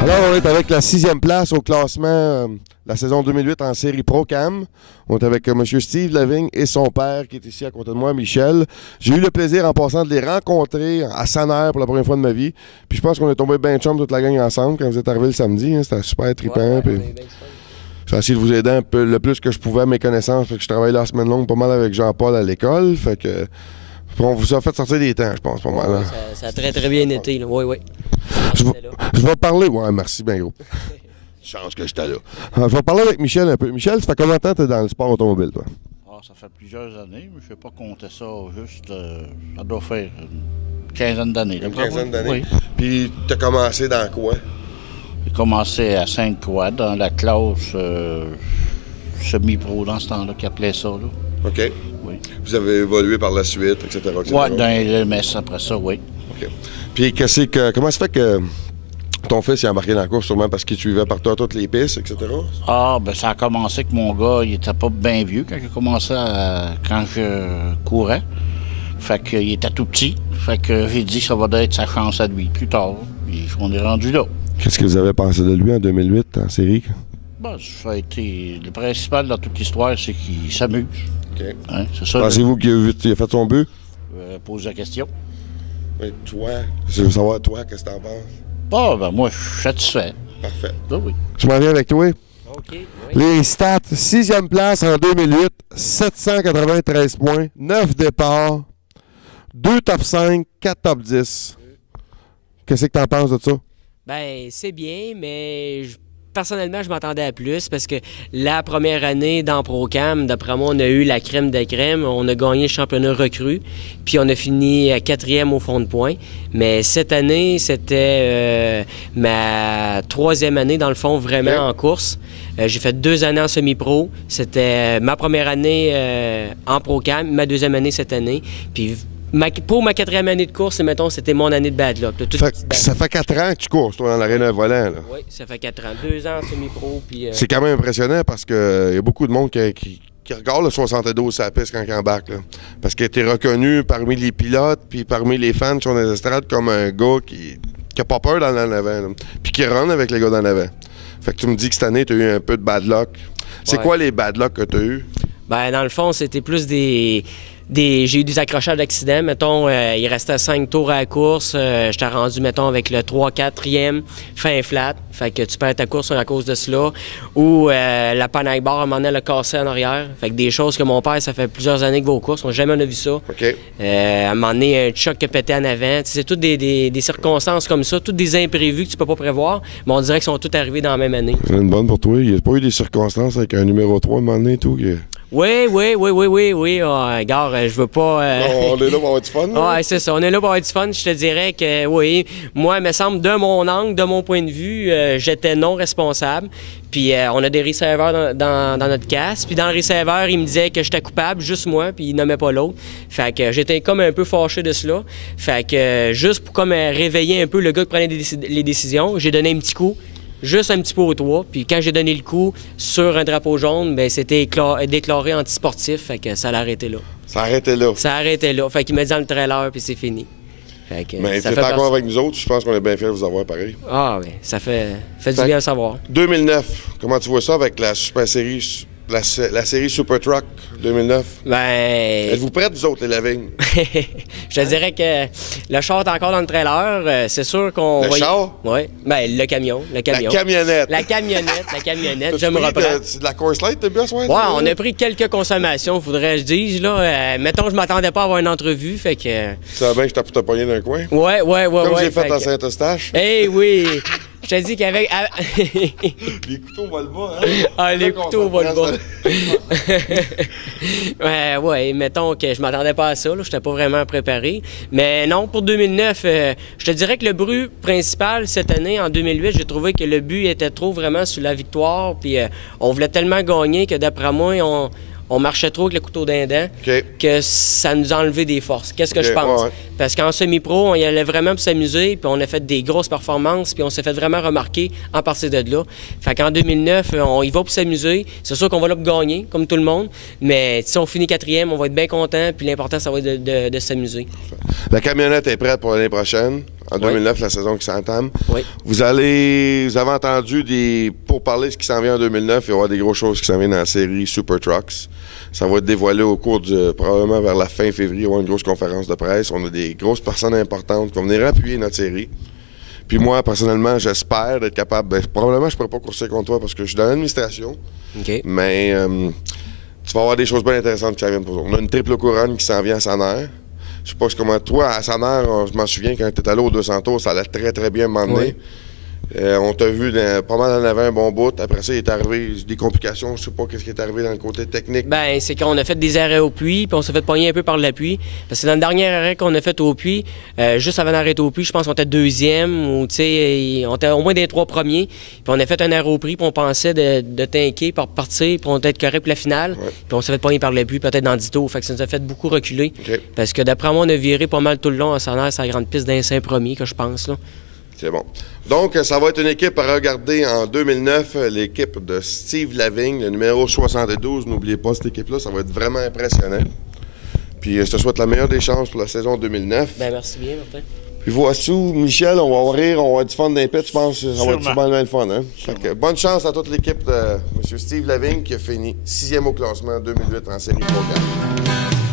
Alors, on est avec la 6e place au classement la saison 2008 en série Pro-Cam. On est avec M. Steve Lavigne et son père qui est ici à côté de moi, Michel. J'ai eu le plaisir en passant de les rencontrer à Saner pour la première fois de ma vie. Puis je pense qu'on est tombé bien chum toute la gang ensemble quand vous êtes arrivés le samedi. Hein, c'était super trippant. J'ai essayé de vous aider un peu le plus que je pouvais à mes connaissances. Fait que je travaille la semaine longue pas mal avec Jean-Paul à l'école. Fait que on vous a fait sortir des temps, je pense, pas mal. Hein? Ça a très très bien été. Là. Oui, oui. Je vais parler. Ouais, merci bien gros. Chance que j'étais là. Je vais parler avec Michel un peu. Michel, ça fait combien de temps que tu es dans le sport automobile, toi? Ah, ça fait plusieurs années, mais je ne vais pas compter ça juste. Ça doit faire une quinzaine d'années. Une quinzaine d'années? Oui. Puis, tu as commencé dans quoi? J'ai commencé à Sainte-Croix, dans la classe semi-pro, dans ce temps-là, qu'ils appelaient ça. Là. OK. Oui. Vous avez évolué par la suite, etc. Oui, dans l'EMS après ça, oui. OK. Puis, comment ça fait que ton fils est embarqué dans la course, sûrement parce qu'il suivait par toi toutes les pistes, etc.? Ah, ben ça a commencé que mon gars, il était pas bien vieux quand j'ai commencé quand je courais. Fait qu'il était tout petit. Fait que j'ai dit que ça va être sa chance à lui plus tard. Puis on est rendu là. Qu'est-ce que vous avez pensé de lui en 2008 en série? Ben, ça a été... Le principal dans toute l'histoire, c'est qu'il s'amuse. OK. Hein, c'est ça. Pensez-vous qu'il a fait son but? Pose la question. Mais toi, je veux savoir, toi, qu'est-ce que t'en penses? Ah, ben moi, je suis satisfait. Parfait. Ah, oui. Je m'en viens avec toi. OK. Oui. Les stats, 6e place en 2008, 793 points, 9 départs, 2 top 5, 4 top 10. Qu'est-ce que t'en penses de ça? Ben, c'est bien, mais personnellement, je m'attendais à plus parce que la première année dans Pro-Cam, d'après moi, on a eu la crème de crème. On a gagné le championnat recru, puis on a fini 4e au fond de points. Mais cette année, c'était ma 3e année, dans le fond, vraiment en course. J'ai fait 2 années en semi-pro. C'était ma première année en Pro-Cam, ma 2e année cette année. Puis pour ma 4e année de course, mettons, c'était mon année de bad luck. Ça fait 4 ans que tu cours, toi, dans l'aréna de volant. Là. Oui, ça fait 4 ans. 2 ans en semi-pro. Puis, C'est quand même impressionnant parce qu'il y a beaucoup de monde qui regarde le 72 sur la piste quand il embarque. Là. Parce que tu es reconnu parmi les pilotes puis parmi les fans sur les estrades comme un gars qui n'a pas peur dans l'avant. Puis qui run avec les gars dans l'avant. Fait que tu me dis que cette année, tu as eu un peu de bad luck. C'est quoi les bad luck que tu as eu? Ben, dans le fond, c'était plus j'ai eu des accrochages d'accidents. Mettons, il restait 5 tours à la course. J'étais rendu, mettons, avec le 3, 4e, fin flat. Fait que tu perds ta course à cause de cela. Ou la panaille barre, à un moment donné, elle a cassé en arrière. Fait que des choses que mon père, ça fait plusieurs années que va aux courses. On n'a jamais vu ça. OK. À un moment donné, un choc qui a pété en avant. C'est toutes des circonstances comme ça, toutes des imprévus que tu peux pas prévoir. Mais on dirait qu'ils sont tous arrivés dans la même année. C'est une bonne pour toi. Il n'y a pas eu des circonstances avec un numéro 3 à un moment donné et tout? Oui. Gars, je veux pas... On est là pour avoir du fun. Oui, c'est ça. On est là pour avoir du fun. Je te dirais que, oui, moi, il me semble, de mon angle, de mon point de vue, j'étais non responsable. Puis on a des receveurs dans notre casse. Puis dans le receveur, il me disait que j'étais coupable, juste moi, puis il nommait pas l'autre. Fait que j'étais comme un peu fâché de cela. Fait que juste pour comme réveiller un peu le gars qui prenait les décisions, j'ai donné un petit coup. Juste un petit peu au toit. Puis quand j'ai donné le coup sur un drapeau jaune, bien, c'était déclaré antisportif. Fait que ça l'a arrêté là. Ça a arrêté là. Ça a arrêté là. Fait qu'il m'a dit dans le trailer, puis c'est fini. Fait que, mais tu es encore avec nous autres. Je pense qu'on est bien fiers de vous avoir pareil. Ah oui, ça fait du bien à savoir. 2009, comment tu vois ça avec la super série, la série Super Truck 2009? Ben... Êtes-vous prêts, vous autres, les Lavigne? Je te dirais que le char est encore dans le trailer. C'est sûr qu'on va... Le char? Oui. Ben, le camion. La camionnette. La camionnette. Je me reprends. C'est de la Coors Light, t'as bu à soir? Ouais, on a pris quelques consommations, faudrait que je dise. Là. Mettons, je m'attendais pas à avoir une entrevue, fait que... Ça va bien que je t'ai pour te pogner d'un coin? Ouais. Comme j'ai fait à Saint-Eustache. Eh oui! Je te dis qu'avec... Les couteaux volent bas, hein? Ah, les couteaux volent bas. Ouais, mettons que je m'attendais pas à ça, là. J'étais pas vraiment préparé. Mais non, pour 2009, je te dirais que le but principal cette année, en 2008, j'ai trouvé que le but était trop vraiment sur la victoire. Puis on voulait tellement gagner que d'après moi, on marchait trop avec le couteau d'un dent que ça nous a enlevé des forces. Qu'est-ce que je pense? Ouais. Parce qu'en semi-pro, on y allait vraiment pour s'amuser, puis on a fait des grosses performances, puis on s'est fait vraiment remarquer en partie de là. Fait qu'en 2009, on y va pour s'amuser. C'est sûr qu'on va là pour gagner, comme tout le monde, mais si on finit 4e, on va être bien content, puis l'important, ça va être de s'amuser. La camionnette est prête pour l'année prochaine. en 2009, la saison qui s'entame. Oui. Vous avez entendu pour parler de ce qui s'en vient en 2009, il va y avoir des grosses choses qui s'en viennent dans la série Super Trucks. Ça va être dévoilé au cours probablement vers la fin février, il va y avoir une grosse conférence de presse. On a des grosses personnes importantes qui vont venir appuyer notre série. Puis moi, personnellement, j'espère d'être capable. Probablement, je ne pourrais pas courser contre toi parce que je suis dans l'administration. OK. Mais tu vas avoir des choses bien intéressantes qui s'en viennent pour toi. On a une triple couronne qui s'en vient à Saner. Je sais pas comment toi, à Saner, je m'en souviens quand tu étais allé aux 200 tours, ça allait très très bien m'emmener. On t'a vu pas mal en avant un bon bout. Après ça, il est arrivé des complications. Je sais pas ce qui est arrivé dans le côté technique. Ben, c'est qu'on a fait des arrêts au puits, puis on s'est fait pogner un peu par l'appui. Parce que dans le dernier arrêt qu'on a fait au puits, juste avant d'arrêter au puits, je pense qu'on était deuxième, ou tu sais, on était au moins des 3 premiers. Puis on a fait un arrêt au puits, puis on pensait de tanker, pour partir, puis on était correct pour la finale. Ouais. Puis on s'est fait pogner par l'appui, peut-être dans 10 tours. Fait que ça nous a fait beaucoup reculer. OK. Parce que d'après moi, on a viré pas mal tout le long à Saner, c'est la grande piste d'un 5 premiers, que je pense, là. C'est bon. Donc, ça va être une équipe à regarder en 2009, l'équipe de Steve Lavigne, le numéro 72. N'oubliez pas cette équipe-là, ça va être vraiment impressionnant. Puis, je te souhaite la meilleure des chances pour la saison 2009. Ben, merci bien, Martin. Puis, voici, Michel, on va rire, on va avoir du fun d'impét, je pense que ça va être Sûrement. super bien le fun. Hein? Fait que, bonne chance à toute l'équipe de M. Steve Lavigne qui a fini 6e au classement en 2008 en série 3-4.